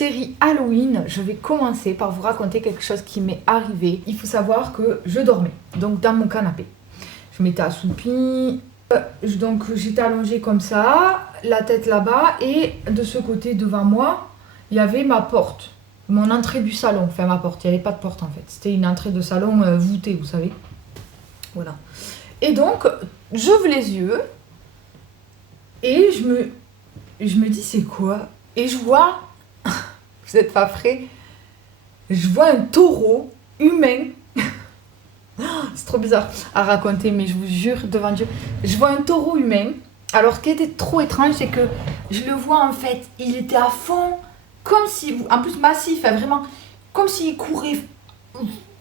série Halloween, je vais commencer par vous raconter quelque chose qui m'est arrivé. Il faut savoir que je dormais, donc dans mon canapé. Je m'étais assoupie, donc j'étais allongée comme ça, la tête là-bas, et de ce côté devant moi, il y avait ma porte, mon entrée du salon. Enfin ma porte, il n'y avait pas de porte en fait. C'était une entrée de salon voûtée, vous savez. Voilà. Et donc, j'ouvre les yeux, et je me dis c'est quoi? Et je vois, vous êtes pas frais, je vois un taureau humain. C'est trop bizarre à raconter, mais je vous jure devant Dieu, je vois un taureau humain. Alors, ce qui était trop étrange, c'est que je le vois en fait, il était à fond, comme si, en plus massif, hein, vraiment, comme s'il courait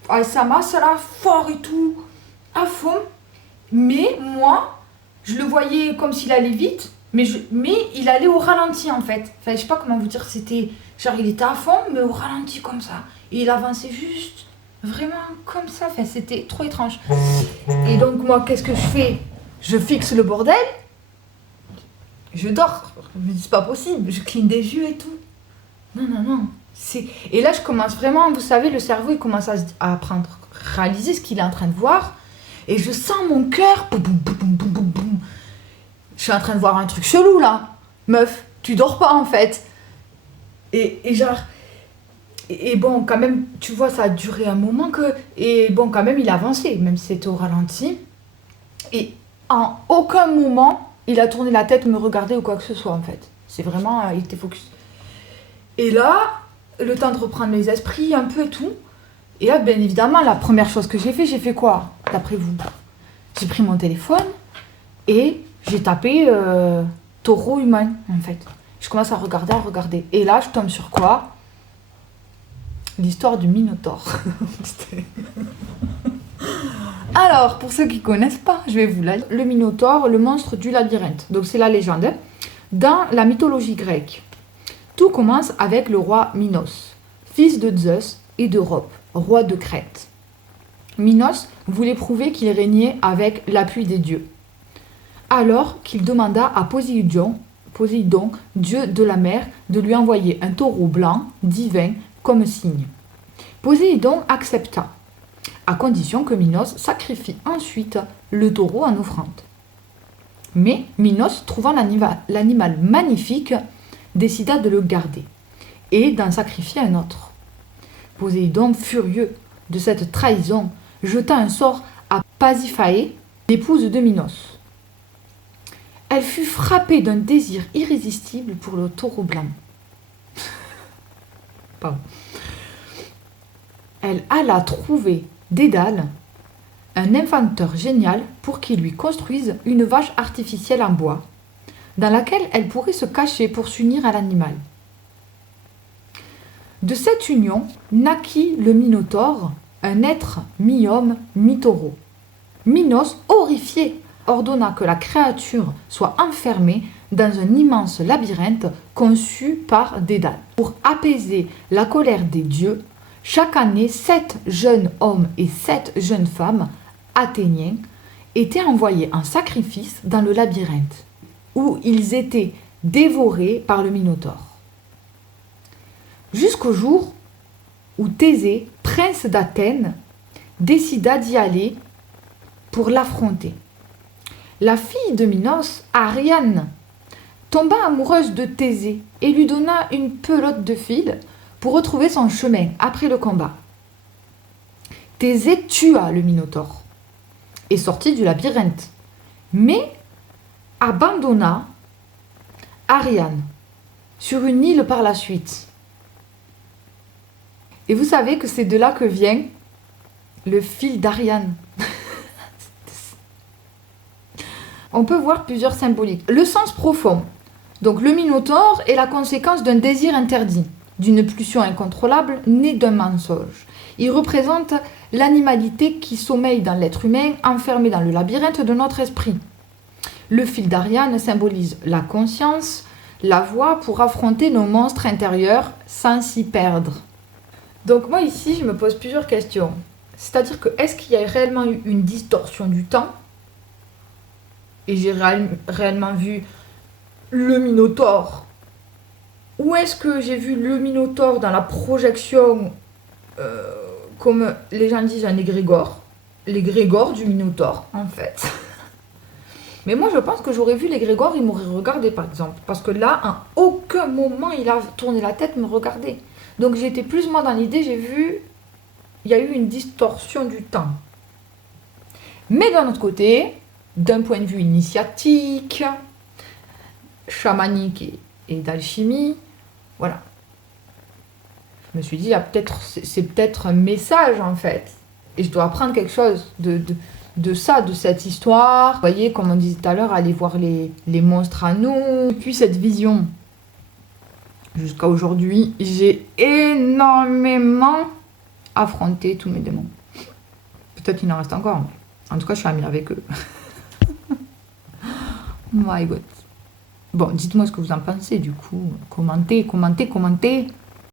avec sa masse là, fort et tout, à fond. Mais moi, je le voyais comme s'il allait vite, mais il allait au ralenti en fait. Enfin, je sais pas comment vous dire, c'était genre il était à fond, mais au ralenti comme ça. Et il avançait juste, vraiment comme ça. Enfin, c'était trop étrange. Et donc moi, qu'est-ce que je fais? Je fixe le bordel, je dors. Je me dis, c'est pas possible, je cligne des yeux et tout. Non, non, non. Et là, je commence vraiment, vous savez, le cerveau, il commence à réaliser ce qu'il est en train de voir. Et je sens mon cœur. Boum, boum, boum, boum, boum, boum. Je suis en train de voir un truc chelou là. Meuf, tu dors pas en fait. Et genre. Et bon, quand même, tu vois, ça a duré un moment que. Et bon, quand même, il a avancé, même si c'était au ralenti. Et en aucun moment, il a tourné la tête, me regarder ou quoi que ce soit en fait. C'est vraiment. Il était focus. Et là, le temps de reprendre mes esprits un peu et tout. Et là, bien évidemment, la première chose que j'ai fait quoi, d'après vous? J'ai pris mon téléphone et j'ai tapé taureau humain, en fait. Je commence à regarder. Et là, je tombe sur quoi? L'histoire du Minotaure. Alors, pour ceux qui ne connaissent pas, je vais vous la lire. Le Minotaure, le monstre du labyrinthe. Donc, c'est la légende. Dans la mythologie grecque, tout commence avec le roi Minos, fils de Zeus et d'Europe, roi de Crète. Minos voulait prouver qu'il régnait avec l'appui des dieux. Alors qu'il demanda à Poséidon, dieu de la mer, de lui envoyer un taureau blanc, divin, comme signe. Poséidon accepta, à condition que Minos sacrifie ensuite le taureau en offrande. Mais Minos, trouvant l'animal magnifique, décida de le garder et d'en sacrifier un autre. Poséidon, furieux de cette trahison, jeta un sort à Pasiphae, l'épouse de Minos. Elle fut frappée d'un désir irrésistible pour le taureau blanc. Pardon. Elle alla trouver Dédale, un inventeur génial, pour qu'il lui construise une vache artificielle en bois, dans laquelle elle pourrait se cacher pour s'unir à l'animal. De cette union naquit le Minotaure, un être mi-homme, mi-taureau. Minos, horrifié, ordonna que la créature soit enfermée dans un immense labyrinthe conçu par Dédale. Pour apaiser la colère des dieux, chaque année, 7 jeunes hommes et 7 jeunes femmes athéniens étaient envoyés en sacrifice dans le labyrinthe, où ils étaient dévorés par le Minotaure. Jusqu'au jour où Thésée, prince d'Athènes, décida d'y aller pour l'affronter. La fille de Minos, Ariane, tomba amoureuse de Thésée et lui donna une pelote de fil pour retrouver son chemin après le combat. Thésée tua le Minotaure et sortit du labyrinthe, mais abandonna Ariane sur une île par la suite. Et vous savez que c'est de là que vient le fil d'Ariane. On peut voir plusieurs symboliques. Le sens profond. Donc le Minotaure est la conséquence d'un désir interdit, d'une pulsion incontrôlable née d'un mensonge. Il représente l'animalité qui sommeille dans l'être humain, enfermé dans le labyrinthe de notre esprit. Le fil d'Ariane symbolise la conscience, la voie pour affronter nos monstres intérieurs sans s'y perdre. Donc moi ici, je me pose plusieurs questions. C'est-à-dire que est-ce qu'il y a réellement eu une distorsion du temps? Et j'ai réellement vu le Minotaure Ou est-ce que j'ai vu le Minotaure dans la projection, comme les gens disent, un égrégore, l'égrégore du Minotaure, en fait. Mais moi, je pense que j'aurais vu l'égrégore, il m'aurait regardé, par exemple. Parce que là, à aucun moment, il a tourné la tête, me regarder. Donc, j'étais plus, moi, dans l'idée, j'ai vu, il y a eu une distorsion du temps. Mais d'un autre côté, d'un point de vue initiatique, chamanique et d'alchimie, voilà. Je me suis dit, c'est peut-être un message, en fait. Et je dois apprendre quelque chose de ça, de cette histoire. Vous voyez, comme on disait tout à l'heure, aller voir les monstres à nous. Depuis cette vision, jusqu'à aujourd'hui, j'ai énormément affronté tous mes démons. Peut-être qu'il en reste encore. En tout cas, je suis amie avec eux. My God. Bon, dites-moi ce que vous en pensez, du coup. Commentez.